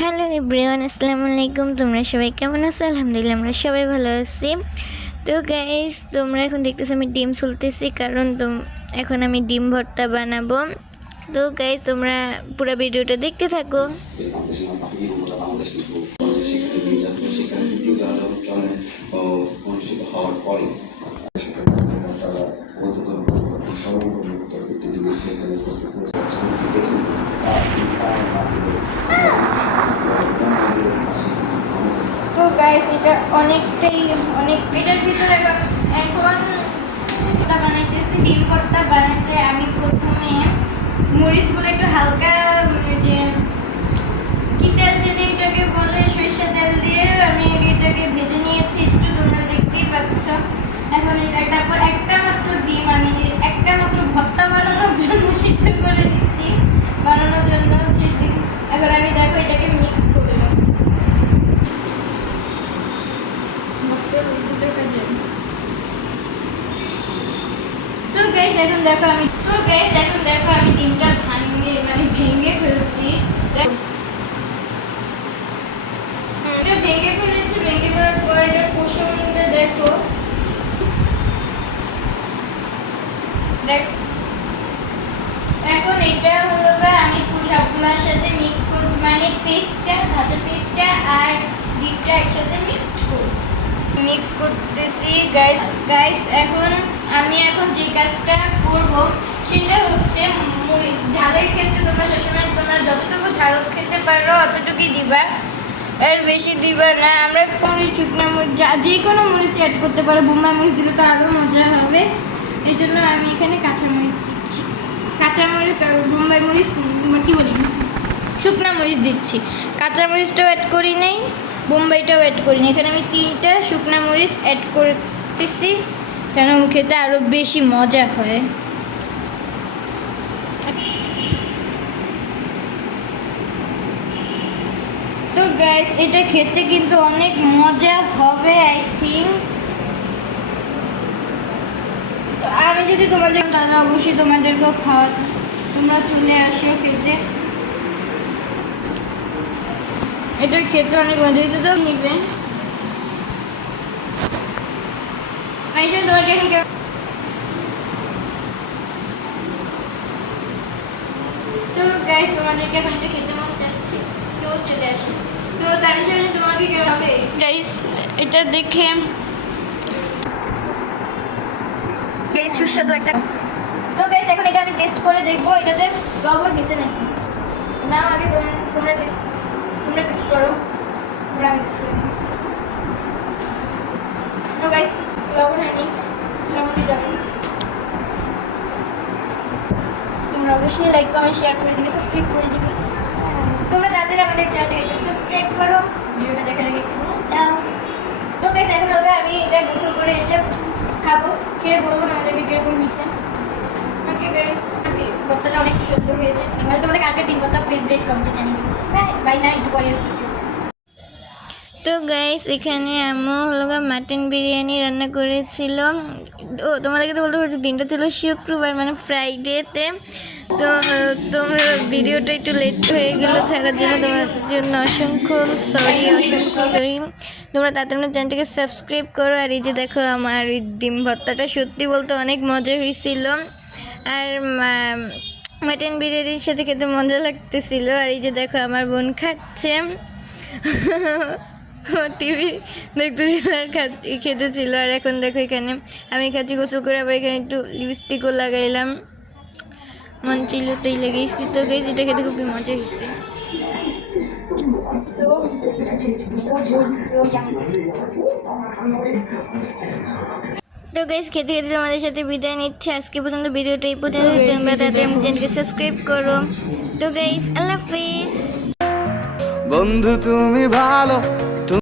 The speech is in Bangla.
হ্যালো এভরিওয়ান, আসসালামু আলাইকুম। তোমরা সবাই কেমন আছো? আলহামদুলিল্লাহ আমরা সবাই ভালো আছি। তো গাইস, তোমরা এখন দেখতেছো আমি ডিম ছুলতেছি, কারণ এখন আমি ডিম ভর্তা বানাবো। তো গাইস, তোমরা পুরো ভিডিওটা দেখতে থাকো। তো গাইস, এটা অনেক এটার ভিতরে এখন বানাইতেছি। ডিম ভর্তা বানাইতে আমি প্রথমে মরিচগুলো একটু হালকা যে কি তেল জানি এটাকে বলে, সরিষা তেল দিয়ে আমি এটাকে ভেজে নিয়েছি একটু, তোমরা দেখতেই পাচ্ছ। এখন তারপর একটা মাত্র ডিম আমি একটা মাত্র ভর্তা বানানোর জন্য সিদ্ধ করে দিচ্ছি, বানানোর জন্য। এখন আমি দেখো এটাকে মিক্স করে নেব। তো গাইস এখন দেখো আমি ডিমটা ভেঙে ফেলছি। এটা ভেঙে ফেলেছি। ভেঙে ফেলার পর এটা কুসুমটা দেখো, এখন এটা হলো আমি সবগুলোর সাথে মিক্স করব, মানে ভাজা পেস্টটা আর ডিমটা একসাথে মিক্স করতেছি। গাইস এখন আমি যে কাজটা করব সেটা হচ্ছে ঝালের ক্ষেত্রে তোমরা সবসময় যতটুকু ঝাল খেতে পারো অতটুকুই দিবা, এর বেশি দিবা না। আমরা শুকনো মরিচ যে কোনো মরিচ অ্যাড করতে পারো, বোম্বাই মরিচ দিলে তো আরও মজা হবে। এই জন্য আমি এখানে কাঁচামরিচ দিচ্ছি, কাঁচামরিচ বোম্বাই মরিচ কি বলি শুকনো মরিচ দিচ্ছি। কাঁচামরিচটাও অ্যাড করি নাই, বোম্বাইটাও অ্যাড করি নাই। এখানে আমি 3টা শুকনো মরিচ অ্যাড করতেছি, কেন খেতে আরও বেশি মজা হয়। তো গাইস, এটা খেতে কিন্তু অনেক মজা হবে আই থিঙ্ক। তো আমি যদি তোমাদের তাহলে অবশ্যই তোমাদেরকেও খাওয়াতে, তোমরা চলে আসো খেতে। এটা খেতে অনেক মজা হয়েছে। তো নিবে তোমাকে এখন তো গাইস, তোমাদেরকে এখন এটা খেতে মন চাচ্ছে, তো চলে আসো। তো তার সামনে তোমাকে কেমন হবে গাইস এটা দেখে গাইস সুস্বাদু একটা। তো গাইস এখন এটা আমি টেস্ট করে দেখবো এটাতে লবণ হয়েছে নাকি না। আগে তোমরা টেস্ট করো। তো গাইস লবণ হয়নি, লবণ যাবে। তোমরা অবশ্যই লাইক কমেন্ট শেয়ার করে দিবে, সাবস্ক্রাইব করে দিবে। তোমরা তাদের আমাদের চ্যানেলটা সাবস্ক্রাইব করো, ভিডিওটা দেখা লাগে দাও। তো গাইস এখন আমি এটা গোসল করে এসে খাবো, খেয়ে বলবো আমাদেরকে কিরকম হয়েছে। ওকে গাইস, ভর্তাটা অনেক সুন্দর হয়েছে। মানে তোমাদের কালকে ডিম ভর্তা ফেভারিট কমেন্টে জানিয়ে দিও। বাই না, একটু পরে আসতেছি। তো গাইস, এখানে আম্মু মাটন বিরিয়ানি রান্না করেছিল। ও তোমাদেরকে তো বলতে পারছি, দিনটা ছিল শুক্রবার মানে ফ্রাইডেতে। তো তোমরা ভিডিওটা একটু লেট হয়ে গেল ছাড়ার জন্য, তোমার জন্য অসংখ্য সরি। তোমরা তাড়াতাড়ি চ্যানেলটাকে সাবস্ক্রাইব করো। আর এই যে দেখো আমার ওই ডিম ভর্তাটা সত্যি বলতে অনেক মজা হয়েছিল, আর মাটন বিরিয়ানির সাথে খেতে মজা লাগতেছিল। আর এই যে দেখো আমার বোন খাচ্ছে, টিভি দেখতেছিল আর খেতেছিল। আর এখন দেখো এখানে আমি খাচ্ছি গোসল করে, আবার এখানে একটু লিপস্টিকও লাগাইলাম, মন ছিল তাই লাগিয়েছি। তো গাইস এটা খেতে খুবই মজা হয়েছে। তো গাইস খেতে খেতে তোমাদের সাথে বিদায় নিচ্ছে আজকে পর্যন্ত। ভিডিওটা এই পর্যন্ত, তোমরা তাড়াতাড়ি আমার চ্যানেলকে সাবস্ক্রাইব করো। তো গাইস আল্লাহ হাফিজ। বন্ধু তুমি ভালো